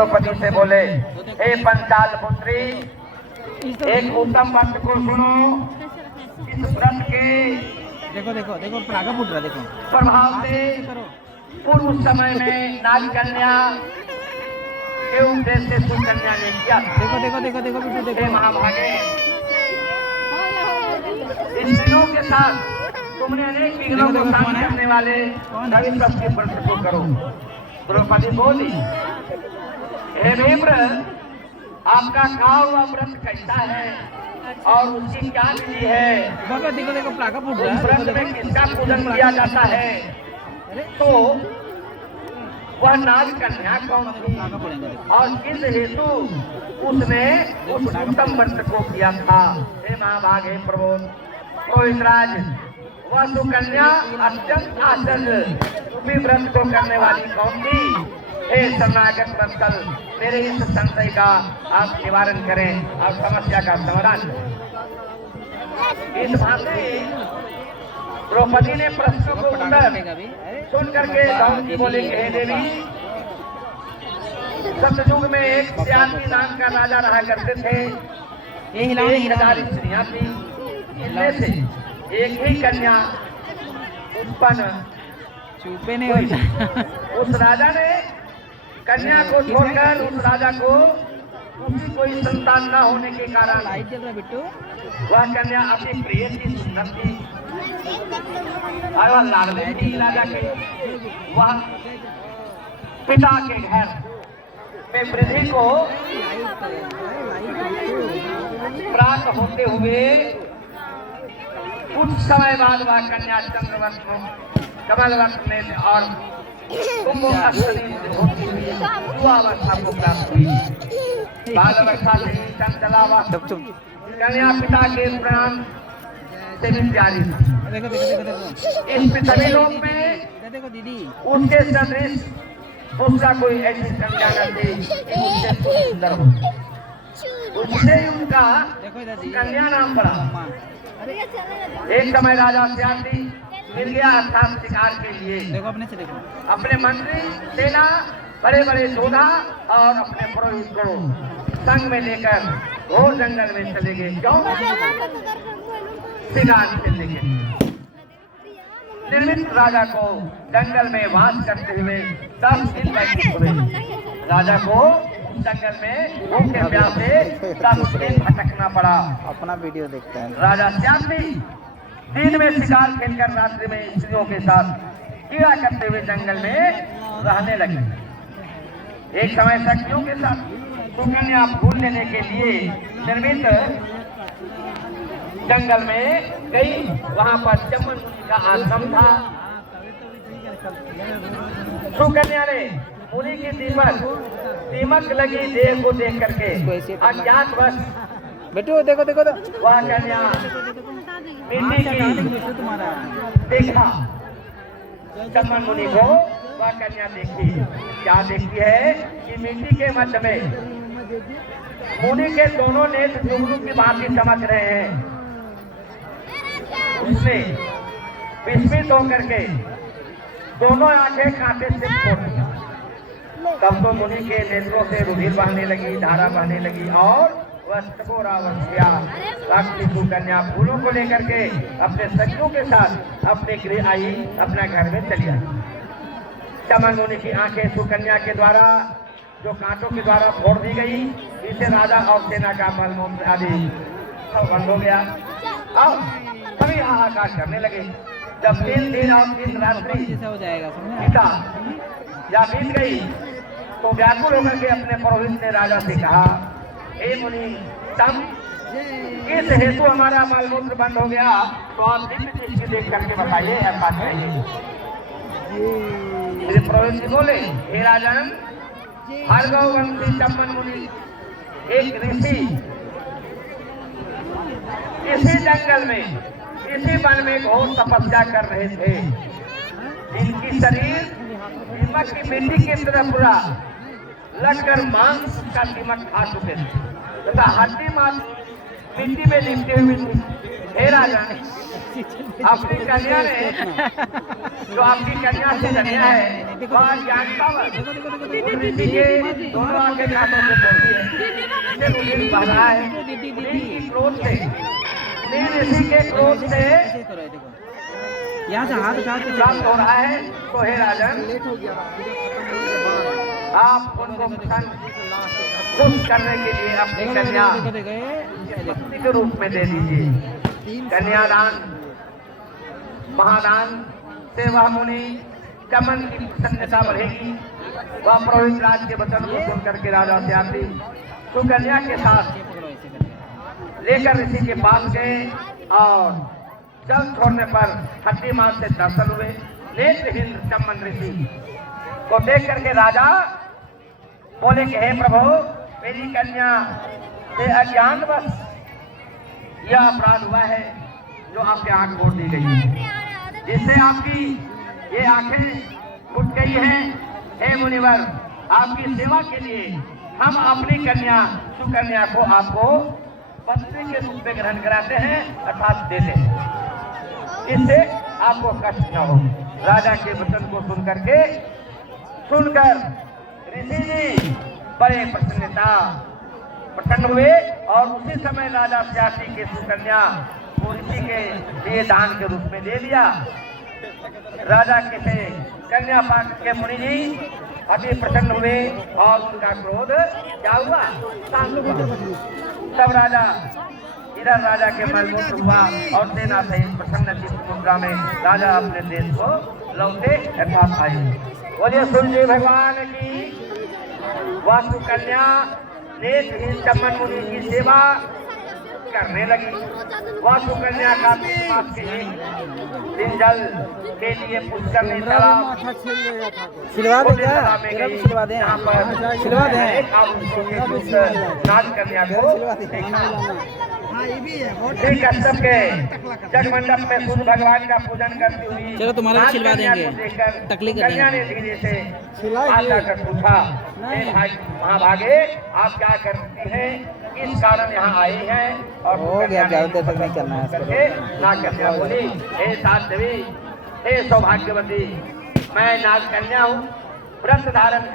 द्रौपदी से बोले, हे पंचाल पुत्री, एक उत्तम व्रत को सुनो। इस व्रत के देखो देखो देखो पटाखा फूट रहा, देखो प्रभाव से पूर्व समय में नाग कन्या के उद्देश्य से सुकन्या ने किया। देखो देखो देखो देखो बिट्टू हे देखो। महाभागे, स्त्रियों के साथ तुमने अनेक विघ्नों को शांत करने वाले कवि सबके व्रत को करो। द्रौपदी बोली, हे विप्र, आपका कहा हुआ व्रत कैसा है और उसकी क्या विधि है? बाबा देखो देखो पटाखा फूट रहा उस व्रत है। में किसका पूजन किया जाता है? तो वह नाग कन्या कौन थी और किस हेतु उसने उस उत्तम व्रत को किया था? हे महाभाग, हे प्रबोध, रोहितराज, वह सुकन्या अत्यंत आश्चर्य रूपी व्रत को करने वाली कौन थी? हे शरणागत वत्सल, मेरे इस संशय का आप निवारण करें और समस्या का समाधान करें। इस भांति द्रौपदी ने प्रश्नों को उत्तर सुन करके द्रौपदी बोले, हे देवी, सतयुग में एक श्यामी नाम का राजा रहा करते थे। 1000 स्त्रियां थी, इनमें से एक ही कन्या उत्पन्न चुपे नहीं होता। उस राजा ने कन्या को छोड़कर उस राजा को उसकी कोई संतान न होने के कारण लाइट जल रहा बिट्टू। वह कन्या अति प्रिय थी, सुंदर थी और वह लाडली थी राजा के। वह पिता के घर में वृद्धि को प्राप्त होते हुए कुछ समय बाद वह कन्या चंद्रवंश कमलवंश में और होती हुई युवावस्था को प्राप्त हुई। बालावस्था से चंचलावस्था कन्या पिता के प्राण से भी प्यारी थी। देखो देखो देखो देखो इस पृथ्वी लोक में देखो दीदी। उनके सदृश उसका कोई ऐसी संज्ञा न थी कि उससे सुंदर हो। उससे उनका कन्या नाम पड़ा। एक समय राजा श्यामी मिल गया अर्थात शिकार के लिए। देखो अपने से देखो। अपने मंत्री, सेना, बड़े बड़े योद्धा और अपने पुरोहित को संग में लेकर घोर जंगल में चले गए। क्यों? शिकार खेलने के लिए। निर्मित राजा को जंगल में वास करते हुए 10 दिन व्यतीत हुए। राजा को जंगल में भूखे प्यासे 10 दिन भटकना पड़ा। अपना वीडियो देखता है। राजा श्यामी दिन में शिकार खेलकर रात्रि में स्त्रियों के साथ क्रीड़ा करते हुए जंगल में रहने लगे। एक समय सखियों के साथ सुकन्या फूल लेने के लिए निर्मित जंगल में गई। वहां पर चमन मुनि का आश्रम था। सुकन्या ने मुनि की दीमक लगी देह को देख करके अज्ञात वश बेटू देखो देखो तो वह कन्या मिट्टी की तुम्हारा देखा। चमन मुनि को वह कन्या देखी। क्या देखती है कि मिट्टी के मध्य में मुनि के दोनों नेत्र जुगनू की भांति चमक रहे हैं। उसने विस्मित होकर के दोनों आंखें कांटे से फोड़ दिया। तब तो मुनि के नेत्रों से रुधिर बहने लगी, धारा बहने लगी और वह सुकन्या फूलों को लेकर के अपने सखियों के साथ अपने गृह आई, अपना घर में चली आई। चमन मुनि की आंखें सुकन्या के द्वारा जो कांटों के द्वारा फोड़ दी गई, इसे राजा और सेना का मलमूत्र आदि सब बंद हो गया। अब सभी हाहाकार करने लगे। जब 3 दिन और 3 रात्रि हो जाएगा बीता या बीत गई तो व्याकुल होकर के अपने पुरोहित ने राजा से कहा, हे मुनि, तम इस हेतु हमारा मलमूत्र बंद हो गया, तो आप दिव्य दृष्टि देख करके बताइए, ऐसा चाहिए। मेरे पुरोहित जी बोले, हे राजन, भार्गववंशी चम्मन मुनि एक ऋषि इसी जंगल में, इसी वन में घोर तपस्या कर रहे थे। इनकी शरीर दीमक की मिट्टी की तरह पूरा लगकर मांस का दीमक खा चुके थे तथा हड्डी मांस मिट्टी में लिपटे हुए थे। हे राजा, आपकी कन्या ने जो आपकी कन्या से कन्या है वह ज्ञानतावर उन ऋषि के दोनों आंखें घाटों से पड़ती है। इसे मुनीन बह रहा है मुनीन की क्रोध से, मुनीन ऋषि के क्रोध से ऐसे करो, ये देखो यहाँ से हाथ उठा के प्राप्त हो रहा है। तो हे राजन, आप उनको खुश करने के लिए अपनी कन्या पत्नी के रूप में दे दीजिए। कन्यादान महादान से वह मुनि चमन की प्रसन्नता बढ़ेगी। वह पुरोहित राज के वचन को सुन करके राजा से आती सुकन्या के साथ लेकर ऋषि के पास गए और जल छोड़ने पर हड्डी मार से दर्शन हुए। नेत्रहीन चमन ऋषि को देख करके राजा बोले कि हे प्रभु, मेरी कन्या से अज्ञानवश यह अपराध हुआ है जो आपके आंख फोड़ दी गई है, जिससे आपकी ये आंखें फूट गई हैं। हे मुनिवर, आपकी सेवा के लिए हम अपनी कन्या सुकन्या को आपको पत्नी के रूप में ग्रहण कराते हैं अर्थात देते हैं, इससे आपको कष्ट न हो। राजा के वचन को सुनकर ऋषि जी बड़े प्रसन्न हुए और उसी समय राजा स्यासी के सुकन्या को ऋषि के लिए दान के रूप में दे दिया। राजा के से कन्या पाक के मुनि जी अति प्रसन्न हुए और उनका क्रोध क्या हुआ, शांत हुआ। तब राजा इधर राजा के मलमूत्र हुआ और सेना सहित प्रसन्न चित्त मुद्रा में राजा अपने देश को लौटे अर्थात आए। बोलिए सूर्य भगवान की। वास्तु कन्या नेत्रहीन चमन मुनि की सेवा करने लगी। वास्तु कन्या का 3 मास के दिन जल के लिए पुष्कर ने तालाब सिलवा दे क्या? सिलवा दे, यहाँ पर सिलवा दे। नाच कन्या को श्री कश्यप के जगमंडप में सूर्य भगवान का पूजन करती हुई चलो तुम्हारा भी सिलवा देंगे, टकली कर कन्या ने धीरे से हाथ लाकर पूछा, हे भाई महाभागे, आप क्या करती हैं, किस कारण यहाँ आए हैं? और हो गया, ज्यादा देर तक नहीं करना है। नाग कन्या बोली, हे सात देवी, हे सौभाग्यवती, मैं नाग कन्या हूँ, व्रत धारण कर